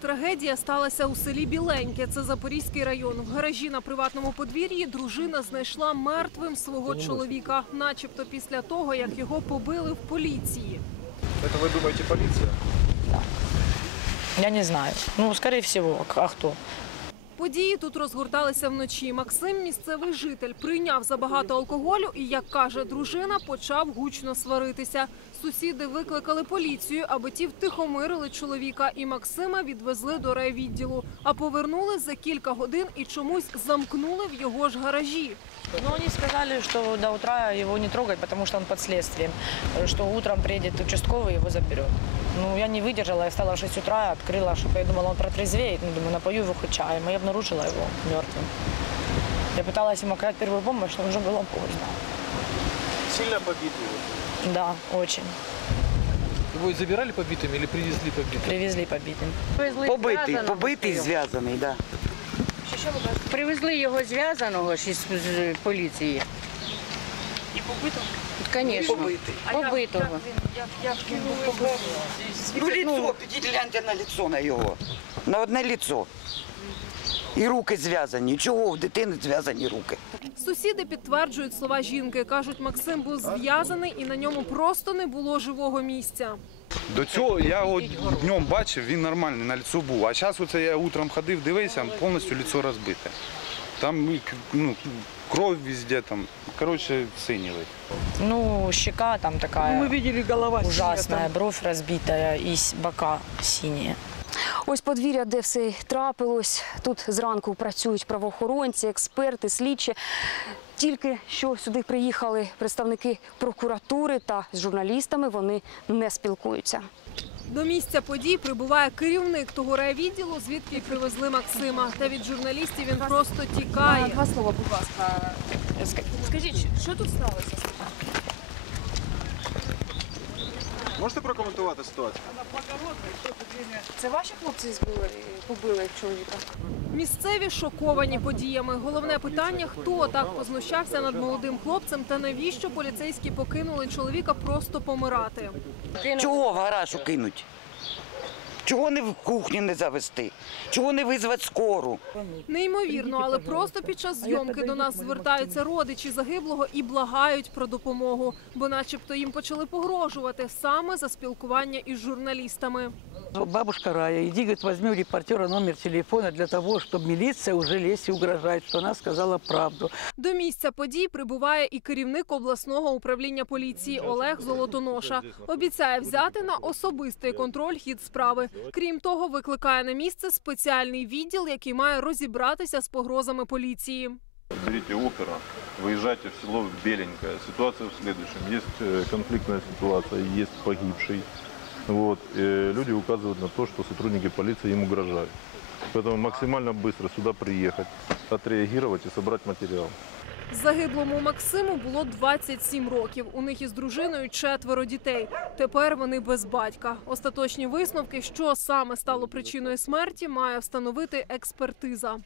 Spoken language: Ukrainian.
Трагедія сталася у селі Біленьке. Це Запорізький район. В гаражі на приватному подвір'ї дружина знайшла мертвим свого чоловіка, начебто після того, як його побили в поліції. Это ви думаєте, поліція? Я не знаю. Ну, скорее всего, а кто? Події тут розгорталися вночі. Максим, місцевий житель, прийняв забагато алкоголю і, як каже дружина, почав гучно сваритися. Сусіди викликали поліцію, аби ті втихомирили чоловіка, і Максима відвезли до райвідділу. А повернули за кілька годин і чомусь замкнули в його ж гаражі. Ну, они сказали, что до утра его не трогать, потому что он под следствием. Э, Что утром приедет участковый и его заберет. Ну, я не выдержала, я встала в 6 утра, открыла, чтобы я думала, он протрезвеет. Ну, думаю, напою его хоть чаем. И я обнаружила его мертвым. Я пыталась ему оказать первую помощь, но уже было поздно. Сильно побитый? Да, очень. Его забирали побитыми или привезли побитыми? Привезли побитым. Побитий, побитий, зв'язаний, да. Привезли його зв'язаного ж із з поліції. І побитого? Звісно. Побитий. Побитого. Ну, лицо, підіть гляньте на лицо на його. На одне лицо. І руки зв'язані. Чого у дитини зв'язані руки? Сусіди підтверджують слова жінки. кажуть, Максим був зв'язаний і на ньому просто не було живого місця. До цього я днем бачив, він нормальний на лицо був. А зараз оце я утром ходив, дивився, повністю лицо розбите. Там ну, кров везде, там, коротше, синівий. Ну, щека там такая Мы видели голова ужасная, бровь разбитая и с- бока синие. Ось подвір'я, де все й трапилось. Тут зранку працюють правоохоронці, експерти, слідчі. Тільки що сюди приїхали представники прокуратури та з журналістами вони не спілкуються. До місця подій прибуває керівник того райвідділу, звідки й привезли Максима. Та від журналістів він просто тікає. Два слова, будь ласка. Скажіть, що тут сталося? Можете прокоментувати ситуацію? Це ваші хлопці збили, побили чоловіка? Місцеві шоковані подіями. Головне питання: хто так познущався над молодим хлопцем та навіщо поліцейські покинули чоловіка просто помирати? Чого в гараж кинуть? Чого не в кухню не завести? Чого не визвати скору? Неймовірно, але просто під час зйомки до нас звертаються родичі загиблого і благають про допомогу, бо, начебто, їм почали погрожувати саме за спілкування із журналістами. Бабушка Рая, иди, говорит, возьми у репортера номер телефона для того, чтобы милиция уже Лесе угрожает, что она сказала правду. До місця подій прибуває і керівник обласного управління поліції Олег Золотоноша. Обіцяє взяти на особистий контроль хід справи. Крім того, викликає на місце спеціальний відділ, який має розібратися з погрозами поліції. Берите опера, выезжайте в село Беленькое. Ситуация в следующем. Есть э, конфликтная ситуация, есть погибший. Вот. э, Люди указывают на то, что сотрудники полиции им угрожают. Поэтому максимально быстро сюда приехать, отреагировать и собрать материал. Загиблому Максиму було 27 років. У них із дружиною четверо дітей. Тепер вони без батька. Остаточні висновки, що саме стало причиною смерті, має встановити експертиза.